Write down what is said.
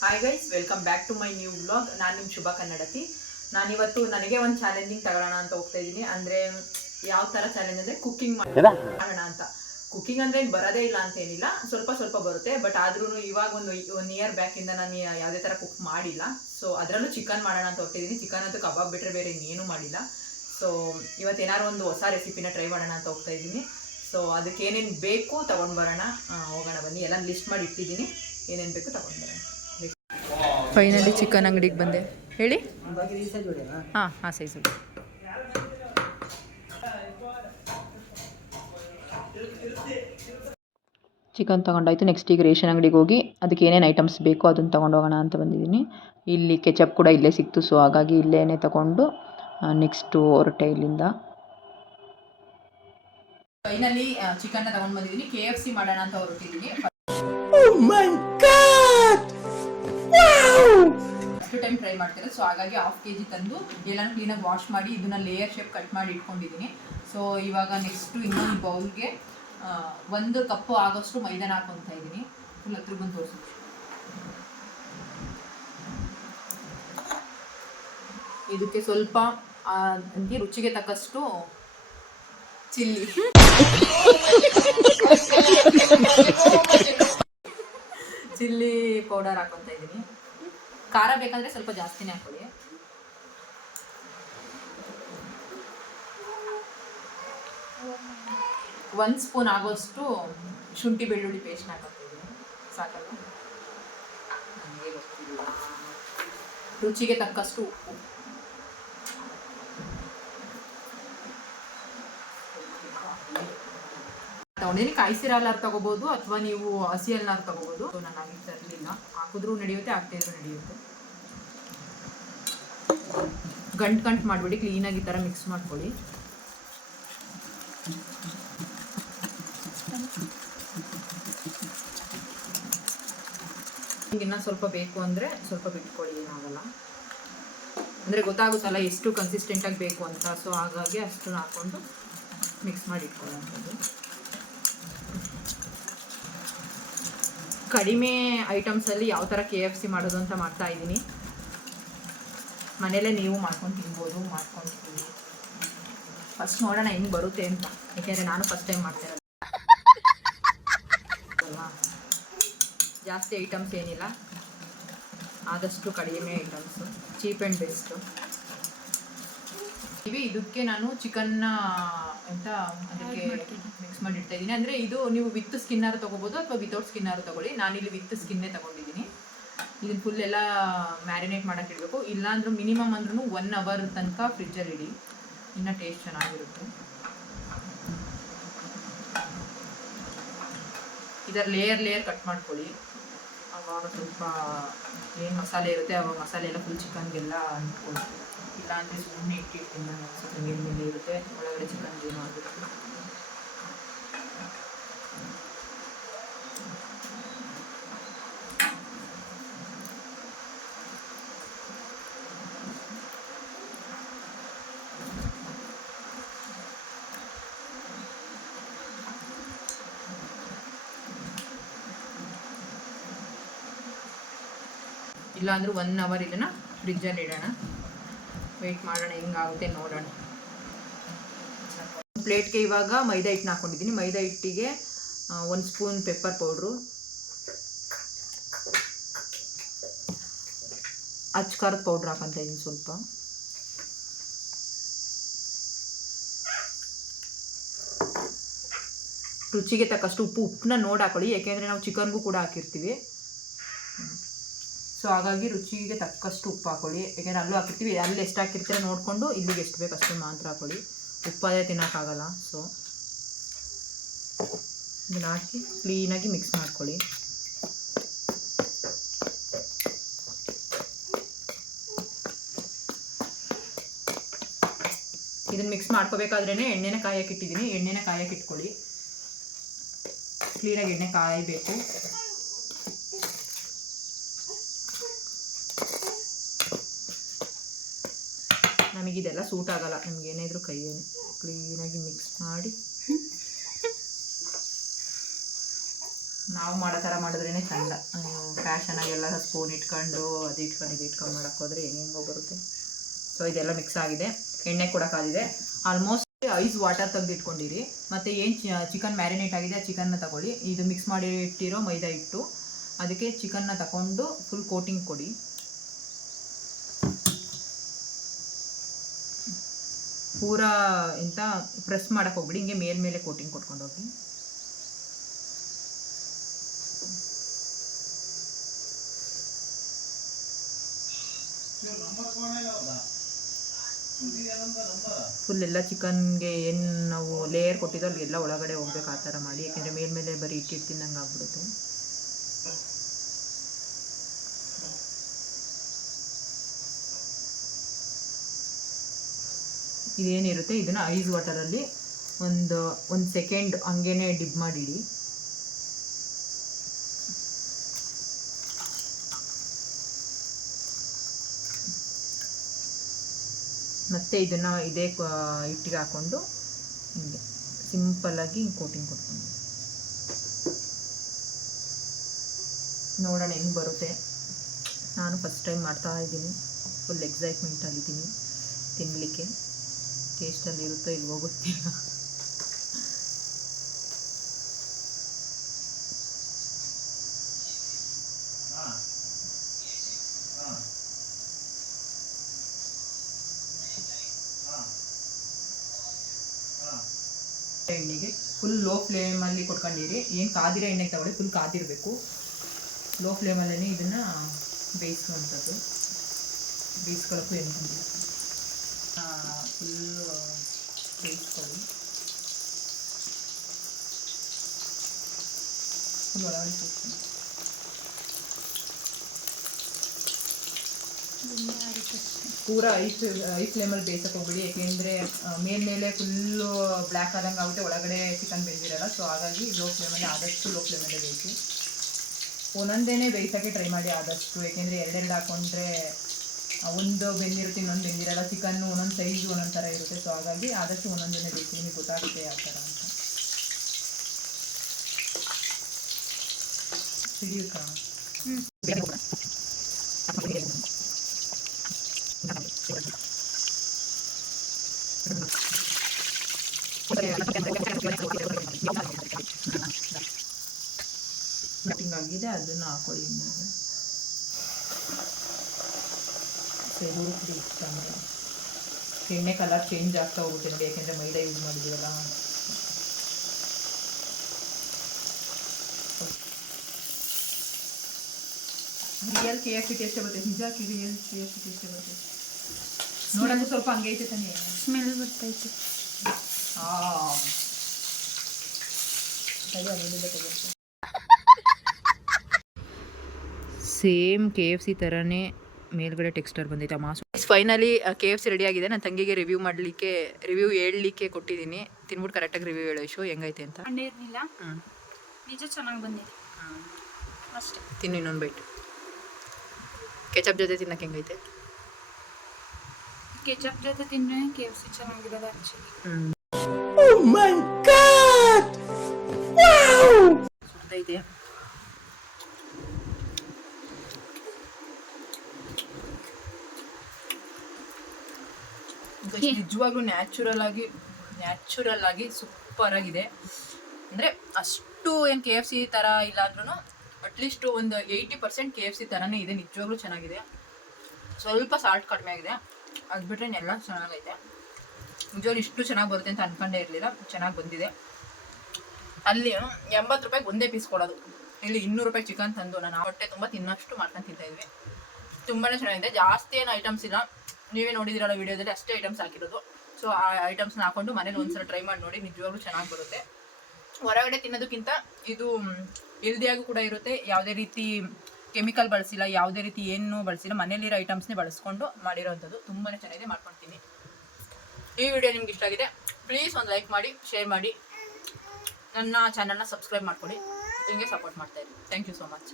Hi guys welcome back to my new blog ನಾನು ನಿಮ್ಮ ಶುಭ ಕನ್ನಡತಿ. ನಾನಿವತ್ತು ನನಗೆ ಒಂದು ಚಾಲೆಂಜಿಂಗ್ ತಗೊಳ್ಳೋಣ ಅಂತ ಹೋಗ್ತಾ ಇದ್ದೀನಿ ಅಂದರೆ ಯಾವ ಥರ ಚಾಲೆಂಜ್ ಅಂದರೆ ಕುಕ್ಕಿಂಗ್ ಮಾಡೋಣ ಅಂತ. ಕುಕ್ಕಿಂಗ್ ಅಂದರೆ ಏನು ಬರೋದೇ ಇಲ್ಲ ಅಂತ ಏನಿಲ್ಲ. ಸ್ವಲ್ಪ ಸ್ವಲ್ಪ ಬರುತ್ತೆ ಬಟ್ ಆದ್ರೂ ಇವಾಗ ಒಂದು ಒನ್ ಇಯರ್ ಬ್ಯಾಕಿಂದ ನಾನು ಯಾವುದೇ ಥರ ಕುಕ್ ಮಾಡಿಲ್ಲ. ಸೊ ಅದರಲ್ಲೂ ಚಿಕನ್ ಮಾಡೋಣ ಅಂತ ಹೋಗ್ತಿದ್ದೀನಿ ಚಿಕನ್ ಅಂತೂ ಕಬಾಬ್ ಬಿಟ್ಟರೆ ಬೇರೆ ಇನ್ನೇನು ಮಾಡಿಲ್ಲ. ಸೊ ಇವತ್ತು ಒಂದು ಹೊಸ ರೆಸಿಪಿನ ಟ್ರೈ ಮಾಡೋಣ ಅಂತ ಹೋಗ್ತಾ ಇದ್ದೀನಿ ಸೊ ಅದಕ್ಕೆ ಏನೇನು ಬೇಕು ತೊಗೊಂಡು ಬರೋಣ. ಹೋಗೋಣ ಬನ್ನಿ. ಎಲ್ಲ ಲಿಸ್ಟ್ ಮಾಡಿ ಇಟ್ಟಿದ್ದೀನಿ. ಏನೇನು ಬೇಕು ತೊಗೊಂಡು ಬರೋಣ. ಫೈನಲಿ ಚಿಕನ್ ಅಂಗಡಿಗೆ ಬಂದೆ. ಹೇಳಿ? ಹಾಂ ಹಾಂ ಸೈಜು ಚಿಕನ್ ತೊಗೊಂಡಾಯ್ತು. ನೆಕ್ಸ್ಟ್ ಈಗ ರೇಷನ್ ಅಂಗಡಿಗೆ ಹೋಗಿ ಅದಕ್ಕೆ ಏನೇನು ಐಟಮ್ಸ್ ಬೇಕೋ ಅದನ್ನು ತೊಗೊಂಡು ಹೋಗೋಣ ಅಂತ ಬಂದಿದ್ದೀನಿ. ಇಲ್ಲಿ ಕೆಚಪ್ ಕೂಡ ಇಲ್ಲೇ ಸಿಕ್ತು ಸೊ ಹಾಗಾಗಿ ಇಲ್ಲೇ ತಗೊಂಡು ನೆಕ್ಸ್ಟು ಹೊರಟೆ ಇಲ್ಲಿಂದ. ಫೈನಲಿ ಚಿಕನ್ನ ತಗೊಂಡು ಬಂದಿದ್ದೀನಿ. ಕೆ ಎಫ್ ಸಿ ಮಾಡೋಣ ಅಂತ ಹೊರಟಿದ್ದೀನಿ ಫಸ್ಟ್ ಟೈಮ್ ಟ್ರೈ ಮಾಡ್ತಿರೋದು. ಸೊ ಹಾಗಾಗಿ ಹಾಫ್ ಕೆ ಜಿ ತಂದು ಎಲ್ಲನೂ ಕ್ಲೀನಾಗಿ ವಾಶ್ ಮಾಡಿ ಇದನ್ನ ಲೇಯರ್ ಶೇಪ್ ಕಟ್ ಮಾಡಿ ಇಟ್ಕೊಂಡಿದ್ದೀನಿ. ಸೊ ಇವಾಗ ನೆಕ್ಸ್ಟು ಇನ್ನೊಂದು ಬೌಲ್ಗೆ ಒಂದು ಕಪ್ಪು ಆಗೋಷ್ಟು ಮೈದಾನ ಹಾಕೊತಾ ಇದ್ದೀನಿ. ಫುಲ್ ಹತ್ರ ಬಂದು ತೋರಿಸಿ. ಇದಕ್ಕೆ ಸ್ವಲ್ಪ ರುಚಿಗೆ ತಕ್ಕಷ್ಟು ಚಿಲ್ಲಿ. ಚಿಲ್ಲಿ ಪೌಡರ್ ಹಾಕೊತಾ ಇದ್ದೀನಿ. ಖಾರ ಬೇಕಂದ್ರೆ ಸ್ವಲ್ಪ ಜಾಸ್ತಿನೇ ಹಾಕೊಳ್ಳಿ ಒಂದು ಸ್ಪೂನ್ ಆಗೋಷ್ಟು ಶುಂಠಿ ಬೆಳ್ಳುಳ್ಳಿ ಪೇಸ್ಟ್ ಹಾಕಿದ್ದೀನಿ ಸಾಕಲ್ಲ ರುಚಿಗೆ ತಕ್ಕಷ್ಟು ಉಪ್ಪು. ತಗೊಂಡಿದ್ದೀನಿ ಕಾಯಿಸಿರ ಹಾಲಾರು ತಗೋಬೋದು ಅಥವಾ ನೀವು ಹಸಿ ಹಾಲಾರು ತಗೋಬೋದು. ನಾನು ಹಾಗೆ ತರಲಿಲ್ಲ. ಹಾಕಿದ್ರೂ ನಡೆಯುತ್ತೆ, ಹಾಕ್ತಿದ್ರು ನಡೆಯುತ್ತೆ. ಗಂಟು ಗಂಟು ಮಾಡಿಬಿಡಿ, ಕ್ಲೀನಾಗಿ ಈ ಥರ ಮಿಕ್ಸ್ ಮಾಡ್ಕೊಳ್ಳಿ. ಇನ್ನೂ ಸ್ವಲ್ಪ ಬೇಕು ಅಂದರೆ ಸ್ವಲ್ಪ ಬಿಟ್ಕೊಳ್ಳಿ, ಏನಾಗಲ್ಲ. ಅಂದರೆ ಗೊತ್ತಾಗುತ್ತಲ್ಲ ಎಷ್ಟು ಕನ್ಸಿಸ್ಟೆಂಟಾಗಿ ಬೇಕು ಅಂತ. ಸೊ, ಹಾಗಾಗಿ ಅಷ್ಟು ಹಾಕ್ಕೊಂಡು ಮಿಕ್ಸ್ ಮಾಡಿ ಇಟ್ಕೊಳ್ಳೋಂಥದ್ದು ಕಡಿಮೆ ಐಟಮ್ಸಲ್ಲಿ ಯಾವ ಥರ ಕೆ ಎಫ್ ಸಿ ಮಾಡೋದು ಅಂತ ಮಾಡ್ತಾ ಇದ್ದೀನಿ. ಮನೇಲೇ ನೀವು ಮಾಡ್ಕೊಂಡು ತಿನ್ಬೋದು, ಮಾಡ್ಕೊಂಡು ತಿನ್ನಿ ಫಸ್ಟ್ ನೋಡೋಣ ಹೆಂಗೆ ಬರುತ್ತೆ ಅಂತ. ಯಾಕೆಂದರೆ ನಾನು ಫಸ್ಟ್ ಟೈಮ್ ಮಾಡ್ತಿರೋದು ಅಲ್ವಾ? ಜಾಸ್ತಿ ಐಟಮ್ಸ್ ಏನಿಲ್ಲ. ಆದಷ್ಟು ಕಡಿಮೆ ಐಟಮ್ಸು. ಚೀಪ್ ಆ್ಯಂಡ್ ಬೆಸ್ಟು ಇದಕ್ಕೆ ನಾನು ಚಿಕನ್ನ ಅಂತ ಅದಕ್ಕೆ ಮಿಕ್ಸ್ ಮಾಡಿ ಇಡ್ತಾ ಇದ್ದೀನಿ. ಅಂದರೆ ಇದು ನೀವು ವಿತ್ ಸ್ಕಿನ್ನಾರು ತೊಗೋಬೋದು ಅಥವಾ ವಿತೌಟ್ ಸ್ಕಿನ್ನಾರು ತೊಗೊಳ್ಳಿ. ನಾನಿಲ್ಲಿ ವಿತ್ ಸ್ಕಿನ್ನೇ ತೊಗೊಂಡಿದ್ದೀನಿ. ಇದನ್ನ ಫುಲ್ ಎಲ್ಲ ಮ್ಯಾರಿನೇಟ್ ಮಾಡೋಕೆ ಇಡಬೇಕು. ಇಲ್ಲಾಂದ್ರೆ ಮಿನಿಮಮ್ ಅಂದ್ರೂ ಒನ್ ಅವರ್ ತನಕ ಫ್ರಿಜ್ಜಲ್ಲಿ ಇಡಿ. ಇನ್ನೂ ಟೇಸ್ಟ್ ಚೆನ್ನಾಗಿರುತ್ತೆ. ಇದರ ಲೇಯರ್ ಲೇಯರ್ ಕಟ್ ಮಾಡ್ಕೊಳ್ಳಿ. ಅವಾಗ ಸ್ವಲ್ಪ ಏನು ಮಸಾಲೆ ಇರುತ್ತೆ ಅವಾಗ ಮಸಾಲೆ ಎಲ್ಲ ಫುಲ್ ಚಿಕನ್ಗೆಲ್ಲ ಅಂಟ್ಕೊಳ್ಳಿ ಇಲ್ಲ ಅಂದರೆ ಸುಮ್ಮನೆ ಇಟ್ಟಿರ್ತೀನಿ ನಾನು. ಸ್ವಲ್ಪ ನೀರು ಮೇಲೆ ಇರುತ್ತೆ. ಒಳಗಡೆ ಚಿಕನ್ ಏನು ಆಗಿರುತ್ತೆ. ಇಲ್ಲ ಅಂದ್ರೆ ಒನ್ ಅವರ್ ಇದನ್ನು ಫ್ರಿಜ್ಜಲ್ಲಿ ಇಡೋಣ ವೆಯ್ಟ್ ಮಾಡೋಣ ಹೆಂಗಾಗುತ್ತೆ ನೋಡೋಣ. ಪ್ಲೇಟ್ಗೆ ಇವಾಗ ಮೈದಾ ಹಿಟ್ಟನ್ನ ಹಾಕೊಂಡಿದ್ದೀನಿ. ಮೈದಾ ಹಿಟ್ಟಿಗೆ ಒಂದು ಸ್ಪೂನ್ ಪೆಪ್ಪರ್ ಪೌಡ್ರು ಅಚ್ಕಾರದ ಪೌಡ್ರ್ ಹಾಕೊಂತ ಇದ್ದೀನಿ ಸ್ವಲ್ಪ. ರುಚಿಗೆ ತಕ್ಕಷ್ಟು ಉಪ್ಪು, ಉಪ್ಪನ್ನ ನೋಡಿ ಹಾಕೊಳ್ಳಿ. ಯಾಕೆಂದರೆ ನಾವು ಚಿಕನ್ಗೂ ಕೂಡ ಹಾಕಿರ್ತೀವಿ. ಸೊ ಹಾಗಾಗಿ ರುಚಿಗೆ ತಕ್ಕಷ್ಟು ಉಪ್ಪು ಹಾಕೊಳ್ಳಿ ಯಾಕೆಂದರೆ ಅಲ್ಲೂ ಹಾಕಿರ್ತೀವಿ. ಅಲ್ಲಿ ಎಷ್ಟು ಹಾಕಿರ್ತೀರ ನೋಡಿಕೊಂಡು ಇಲ್ಲಿಗೆ ಎಷ್ಟು ಬೇಕು ಅಷ್ಟು ಮಾತ್ರ ಹಾಕೊಳ್ಳಿ. ಉಪ್ಪಾದೇ ತಿನ್ನೋಕ್ಕಾಗಲ್ಲ. ಸೊ ಇದನ್ನು ಹಾಕಿ ಕ್ಲೀನಾಗಿ ಮಿಕ್ಸ್ ಮಾಡ್ಕೊಳ್ಳಿ. ಇದನ್ನು ಮಿಕ್ಸ್ ಮಾಡ್ಕೋಬೇಕಾದ್ರೇ ಎಣ್ಣೆನ ಕಾಯಕ್ಕಿಟ್ಟಿದ್ದೀನಿ ಎಣ್ಣೆನ ಕಾಯಕ್ಕಿಟ್ಕೊಳ್ಳಿ ಕ್ಲೀನಾಗಿ ಎಣ್ಣೆ ಕಾಯಬೇಕು. ನಮಗಿದೆಲ್ಲ ಸೂಟ್ ಆಗಲ್ಲ. ನಿಮ್ಗೆ ಏನಾದರೂ ಕೈಯಲ್ಲಿ ಕ್ಲೀನಾಗಿ ಮಿಕ್ಸ್ ಮಾಡಿ. ನಾವು ಮಾಡೋ ಥರ ಮಾಡಿದ್ರೇ ಚಂದ. ಫ್ಯಾಷನಾಗಿ ಎಲ್ಲ ಸ್ಪೂನ್ ಇಟ್ಕೊಂಡು, ಅದು ಇಟ್ಕೊಂಡು, ಇದು ಇಟ್ಕೊಂಡು ಮಾಡೋಕ್ಕೆ ಹೋದ್ರೆ ಹೆಂಗೋ ಬರುತ್ತೆ. ಸೊ ಇದೆಲ್ಲ ಮಿಕ್ಸ್ ಆಗಿದೆ. ಎಣ್ಣೆ ಕೂಡ ಕಾದಿದೆ. ಆಲ್ಮೋಸ್ಟ್ ಐಸ್ ವಾಟರ್ ತೆಗೆದು ಇಟ್ಕೊಂಡಿರಿ. ಮತ್ತು ಏನು ಚಿಕನ್ ಮ್ಯಾರಿನೇಟ್ ಆಗಿದೆ ಚಿಕನ್ನ ತಗೊಳ್ಳಿ. ಇದು ಮಿಕ್ಸ್ ಮಾಡಿ ಇಟ್ಟಿರೋ ಮೈದಾ ಹಿಟ್ಟು. ಅದಕ್ಕೆ ಚಿಕನ್ನ ತಗೊಂಡು ಫುಲ್ ಕೋಟಿಂಗ್ ಕೊಡಿ. ಪೂರಾ ಎಂತ ಪ್ರೆಸ್ ಮಾಡೋಕ್ಕೆ ಹೋಗ್ಬಿಡಿ, ಹಿಂಗೆ ಮೇಲ್ಮೇಲೆ ಕೋಟಿಂಗ್ ಕೊಟ್ಕೊಂಡು ಹೋಗಿ. ಫುಲ್ ಎಲ್ಲ ಚಿಕನ್ಗೆ ಏನು ನಾವು ಲೇಯರ್ ಕೊಟ್ಟಿದ್ದೋ ಅಲ್ಲಿಗೆಲ್ಲ ಒಳಗಡೆ ಹೋಗ್ಬೇಕು ಆ ಥರ ಮಾಡಿ, ಯಾಕೆಂದರೆ ಮೇಲ್ಮೇಲೆ ಬರೀ ಇಟ್ಟಿಟ್ಟು ತಿನ್ನಂಗೆ ಆಗ್ಬಿಡುತ್ತೆ. ಇದೇನಿರುತ್ತೆ? ಇದನ್ನು ಐಸ್ ವಾಟರಲ್ಲಿ ಒಂದು ಒಂದು ಸೆಕೆಂಡ್ ಹಂಗೇನೆ ಡಿಪ್ ಮಾಡಿಡಿ. ಮತ್ತೆ ಇದನ್ನು ಇದೇ ಹಿಟ್ಟಿಗೆ ಹಾಕ್ಕೊಂಡು ಹಿಂಗೆ ಸಿಂಪಲ್ಲಾಗಿ ಕೋಟಿಂಗ್ ಕೊಟ್ಕೊಂಡು ನೋಡೋಣ ಹೆಂಗೆ ಬರುತ್ತೆ. ನಾನು ಫಸ್ಟ್ ಟೈಮ್ ಮಾಡ್ತಾ ಇದ್ದೀನಿ. ಫುಲ್ ಎಕ್ಸೈಟ್ಮೆಂಟಲ್ಲಿದ್ದೀನಿ ತಿನ್ನಲಿಕ್ಕೆ ಟೇಸ್ಟಲ್ಲಿ ಇರುತ್ತೋ ಇಲ್ವೋ ಗೊತ್ತಿಲ್ಲ. ಎಣ್ಣೆಗೆ ಫುಲ್ ಲೋ ಫ್ಲೇಮಲ್ಲಿ ಕೊಟ್ಕೊಂಡಿರಿ. ಏನು ಕಾದಿರೋ ಎಣ್ಣೆಗೆ ತಗೊಳ್ಳಿ ಫುಲ್ ಕಾದಿರಬೇಕು. ಲೋ ಫ್ಲೇಮಲ್ಲೇ ಇದನ್ನು ಬೇಯಿಸುವಂಥದ್ದು ಬೇಯಿಸ್ಕೊಳ್ಳೋಕ್ಕೂ ಏನು ಬಂದಿಲ್ಲ ಫುಲ್ ಬೇಯಿಸ್ಕೊಳ್ಳಿ ಫುಲ್ ಒಳಗಡೆ ಬೇಯಿಸ್ಕೊಳ್ಳಿ ಪೂರ ಐಸ್ ಐಸ್ ಫ್ಲೇಮಲ್ಲಿ ಬೇಯಿಸಕ್ಕೆ ಹೋಗ್ಬಿಡಿ, ಯಾಕೆಂದರೆ ಮೇಲ್ಮೇಲೆ ಫುಲ್ಲು ಬ್ಲ್ಯಾಕ್ ಆದಂಗೆ ಆಗುತ್ತೆ, ಒಳಗಡೆ ಚಿಕನ್ ಬೆಂದಿರಲ್ಲ ಸೊ ಹಾಗಾಗಿ ಲೋ ಫ್ಲೇಮಲ್ಲಿ ಆದಷ್ಟು ಲೋ ಫ್ಲೇಮಲ್ಲೇ ಬೇಯಿಸಿ ಒಂದೊಂದೇ ಬೇಯಿಸೋಕ್ಕೆ ಟ್ರೈ ಮಾಡಿ ಆದಷ್ಟು, ಯಾಕೆಂದರೆ ಎರಡೆರಡು ಹಾಕೊಂಡ್ರೆ ಒಂದು ಬೆಂದಿರುತ್ತೆ, ಇನ್ನೊಂದು ಬೆಂದಿರಲ್ಲ, ಚಿಕನ್ನು ಒಂದೊಂದು ಸೈಜ್ ಒಂದೊಂದು ಥರ ಇರುತ್ತೆ. ಸೊ ಹಾಗಾಗಿ ಆದಷ್ಟು ಒಂದೊಂದನ್ನೇ ಬೇಕು. ನಿಮಗೆ ಗೊತ್ತಾಗುತ್ತೆ ಯಾವ ಥರ ಅಂತ. ಹಿಡಿಯುತ್ತಾ? ಕಟಿಂಗ್ ಆಗಿದೆ, ಅದನ್ನು ಹಾಕೊಳ್ಳಿ ನೀವು. ಅಂದರೆ? ಎಣ್ಣೆ ಕಲರ್ ಚೇಂಜ್ ಆಗ್ತಾ ಹೋಗುತ್ತೆ ನೋಡಿ ಯಾಕೆಂದರೆ ಮೈದಾ use ಮಾಡಿದ್ದೀವಲ್ಲ? Real K F C taste ಬರುತ್ತೆ ನಿಜ real K F C taste ಬರುತ್ತೆ? ನೋಡೋದು ಸ್ವಲ್ಪ ಹಂಗೆ ಐತೆ ತಾನೇ? ಸ್ಮೆಲ್ ಬರ್ತೈತೆ ಸೇಮ್ ಕೆ ಎಫ್ ಸಿ ಥರನೇ ಮೇಲ್ಗಡೆ ಟೆಕ್ಸ್ಟರ್ ಬಂದೈತೆ ಮಾಸು finally K F C ready ಆಗಿದೆ. ನನ್ನ ತಂಗಿಗೆ ರಿವ್ಯೂ ಮಾಡಲಿಕ್ಕೆ ರಿವ್ಯೂ ಹೇಳಲಿಕ್ಕೆ ಕೊಟ್ಟಿದ್ದೀನಿ. ತಿನ್ಬಿಟ್ಟು ಕರೆಕ್ಟಾಗಿ ರಿವ್ಯೂ ಹೇಳೋ ಇಶು ಹೆಂಗೈತೆ ಅಂತ. ಹ್ಞೂ ನಿಜ ಚೆನ್ನಾಗಿ ಬಂದಿದೆ. ಅಷ್ಟೇ. ತಿನ್ನು ಇನ್ನೊಂದು ಬೈಟ್ ಕೆಚಪ್ ಜೊತೆ ತಿನ್ನಕ್ಕೆ ಹೆಂಗೈತೆ? ಕೆಚಪ್ ಜೊತೆ ತಿಂದ್ರೆ ಕೆ ಎಫ್ ಸಿ ಚೆನ್ನಾಗಿರೋದು ಆ್ಯಕ್ಚುಲಿ ಹ್ಞೂ ಸುತ್ತೈತೆ ನಿಜವಾಗ್ಲೂ ನ್ಯಾಚುರಲ್ ಆಗಿ ನ್ಯಾಚುರಲ್ ಆಗಿ ಸೂಪರ್ ಆಗಿದೆ. ಅಂದರೆ ಅಷ್ಟು ಏನು ಕೆ ಎಫ್ ಸಿ ಥರ ಇಲ್ಲ ಅಂದ್ರೂ ಅಟ್ಲೀಸ್ಟ್ ಒಂದು eighty percent K F C ಥರನೇ ಇದೆ, ನಿಜವಾಗ್ಲೂ ಚೆನ್ನಾಗಿದೆ. ಸ್ವಲ್ಪ ಸಾಲ್ಟ್ ಕಡಿಮೆ ಆಗಿದೆ. ಅದು ಬಿಟ್ಟರೆ ಎಲ್ಲ ಚೆನ್ನಾಗೈತೆ. ನಿಜವಾಗ್ಲೂ ಇಷ್ಟು ಚೆನ್ನಾಗಿ ಬರುತ್ತೆ ಅಂತ ಅನ್ಕೊಂಡೇ ಇರಲಿಲ್ಲ, ಚೆನ್ನಾಗಿ ಬಂದಿದೆ. ಅಲ್ಲಿ ಎಂಬತ್ತು ರೂಪಾಯಿಗೆ ಒಂದೇ ಪೀಸ್ ಕೊಡೋದು. ಇಲ್ಲಿ ಇನ್ನೂರು ರೂಪಾಯಿ ಚಿಕನ್ ತಂದು ನಾನು ಹೊಟ್ಟೆ ತುಂಬ ತಿನ್ನಷ್ಟು ಮಾಡ್ಕೊಂಡು ತಿಂತಾ ಇದ್ವಿ ತುಂಬಾ ಚೆನ್ನಾಗಿದೆ. ಜಾಸ್ತಿ ಏನು ಐಟಮ್ಸ್ ಇಲ್ಲ. ನೀವೇ ನೋಡಿದಿರಲ್ಲ ವಿಡಿಯೋದಲ್ಲಿ ಅಷ್ಟೇ ಐಟಮ್ಸ್ ಹಾಕಿರೋದು. ಸೊ ಆ ಐಟಮ್ಸ್ನ ಹಾಕೊಂಡು ಮನೇಲಿ ಒಂದ್ಸಲ ಟ್ರೈ ಮಾಡಿ ನೋಡಿ, ನಿಜವಾಗ್ಲೂ ಚೆನ್ನಾಗಿ ಬರುತ್ತೆ. ಹೊರಗಡೆ ತಿನ್ನೋದಕ್ಕಿಂತ ಇದು ಹೆಲ್ದಿಯಾಗೂ ಕೂಡ ಇರುತ್ತೆ. ಯಾವುದೇ ರೀತಿ ಕೆಮಿಕಲ್ ಬಳಸಿಲ್ಲ, ಯಾವುದೇ ರೀತಿ ಏನು ಬಳಸಿಲ್ಲ. ಮನೇಲಿರೋ ಐಟಮ್ಸ್ನೇ ಬಳಸ್ಕೊಂಡು ಮಾಡಿರೋವಂಥದ್ದು ತುಂಬಾ ಚೆನ್ನಾಗಿದೆ. ಮಾಡ್ಕೊಳ್ತೀನಿ ಈ ವಿಡಿಯೋ ನಿಮ್ಗೆ ಇಷ್ಟ ಆಗಿದೆ ಪ್ಲೀಸ್ ಒಂದು ಲೈಕ್ ಮಾಡಿ ಶೇರ್ ಮಾಡಿ. ನನ್ನ ಚಾನಲ್ನ ಸಬ್ಸ್ಕ್ರೈಬ್ ಮಾಡ್ಕೊಳ್ಳಿ. ಹಿಂಗೆ ಸಪೋರ್ಟ್ ಮಾಡ್ತಾಯಿದ್ದೀನಿ ಥ್ಯಾಂಕ್ ಯು ಸೋ ಮಚ್